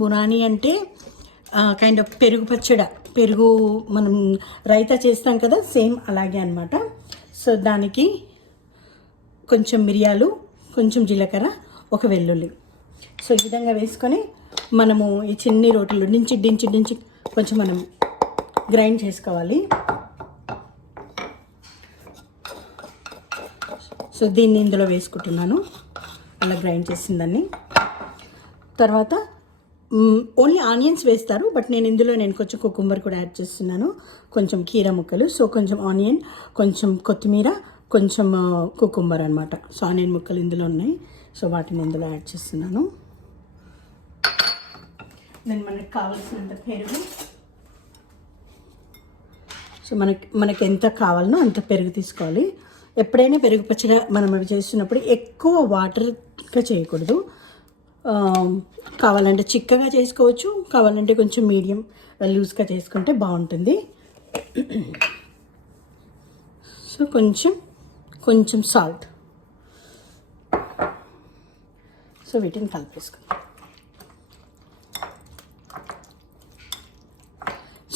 బునాని అంటే kind of పెరుగు పచ్చడ. పెరుగు మనం రైతా చేస్తాం కదా సేమ్ అలాగే అనమాట సో దానికి కొంచెం మిరియాలు కొంచెం జీలకర్ర ఒక వెల్లుల్లి. సో ఈ విధంగా వేసుకొని మనము ఈ చిన్ని రోటీలు డించి డించి డించి కొంచెం మనం గ్రైండ్ చేసుకోవాలి. సో దీన్ని ఇందులో వేసుకుంటున్నాను. అలా గ్రైండ్ చేసిందాన్ని తర్వాత ఓన్లీ ఆనియన్స్ వేస్తారు బట్ నేను ఇందులో నేను కొంచెం కుకుంబర్ కూడా యాడ్ చేస్తున్నాను. కొంచెం కీర ముక్కలు సో కొంచెం ఆనియన్ కొంచెం కొత్తిమీర కొంచెం కుకుంబర్ అనమాట సో ఆనియన్ ముక్కలు ఇందులో ఉన్నాయి. సో వాటిని ఇందులో యాడ్ చేస్తున్నాను. దెన్ మనకు కావాల్సినంత పెరుగు. సో మనకి మనకి ఎంత కావాలనో అంత పెరుగు తీసుకోవాలి. ఎప్పుడైనా పెరుగు పచ్చడి మనం అవి చేస్తున్నప్పుడు ఎక్కువ వాటర్గా చేయకూడదు. కావాలంటే చిక్కగా చేసుకోవచ్చు కావాలంటే కొంచెం మీడియం లూజ్గా చేసుకుంటే బాగుంటుంది. సో కొంచెం కొంచెం సాల్ట్ సో వీటిని కలిపేసుకుందాం.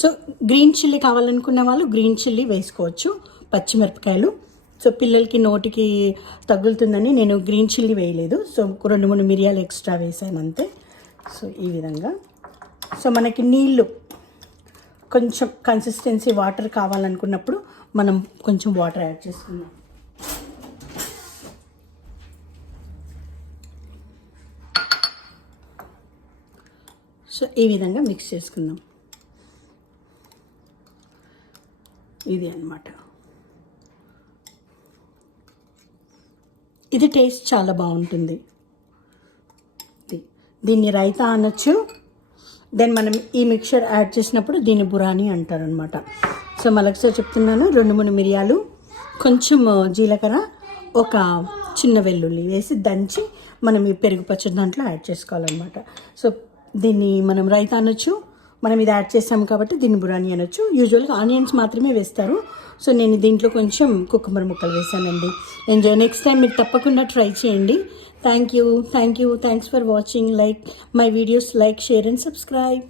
సో గ్రీన్ చిల్లీ కావాలనుకున్న వాళ్ళు గ్రీన్ చిల్లీ వేసుకోవచ్చు పచ్చిమిరపకాయలు. సో పిల్లలకి నోటికి తగులుతుందని నేను గ్రీన్ చిల్లీ వేయలేదు. సో రెండు మూడు మిరియాలు ఎక్స్ట్రా వేసాను అంతే. సో ఈ విధంగా. సో మనకి నీళ్ళు కొంచెం కన్సిస్టెన్సీ వాటర్ కావాలనుకున్నప్పుడు మనం కొంచెం వాటర్ యాడ్ చేసుకుందాం. సో ఈ విధంగా మిక్స్ చేసుకుందాం. ఇది అన్నమాట. ఇది టేస్ట్ చాలా బాగుంటుంది. దీన్ని రైతా అనొచ్చు. దెన్ మనం ఈ మిక్చర్ యాడ్ చేసినప్పుడు దీన్ని బురాని అంటారనమాట. సో మళ్ళొకసారి చెప్తున్నాను రెండు మూడు మిరియాలు కొంచెం జీలకర్ర ఒక చిన్న వెల్లుల్లి వేసి దంచి మనం ఈ పెరుగు పచ్చడి దాంట్లో యాడ్ చేసుకోవాలన్నమాట. సో దీన్ని మనం రైతా అనొచ్చు. మనం ఇది యాడ్ చేసాము కాబట్టి దీన్ని బురాని అనొచ్చు. యూజువల్గా ఆనియన్స్ మాత్రమే వేస్తారు. సో నేను దీంట్లో కొంచెం కుక్కమర ముక్కలు వేసానండి. ఎంజాయ్ నెక్స్ట్ టైం మీరు తప్పకుండా ట్రై చేయండి. Thank you thank you thanks for watching like my videos like share and subscribe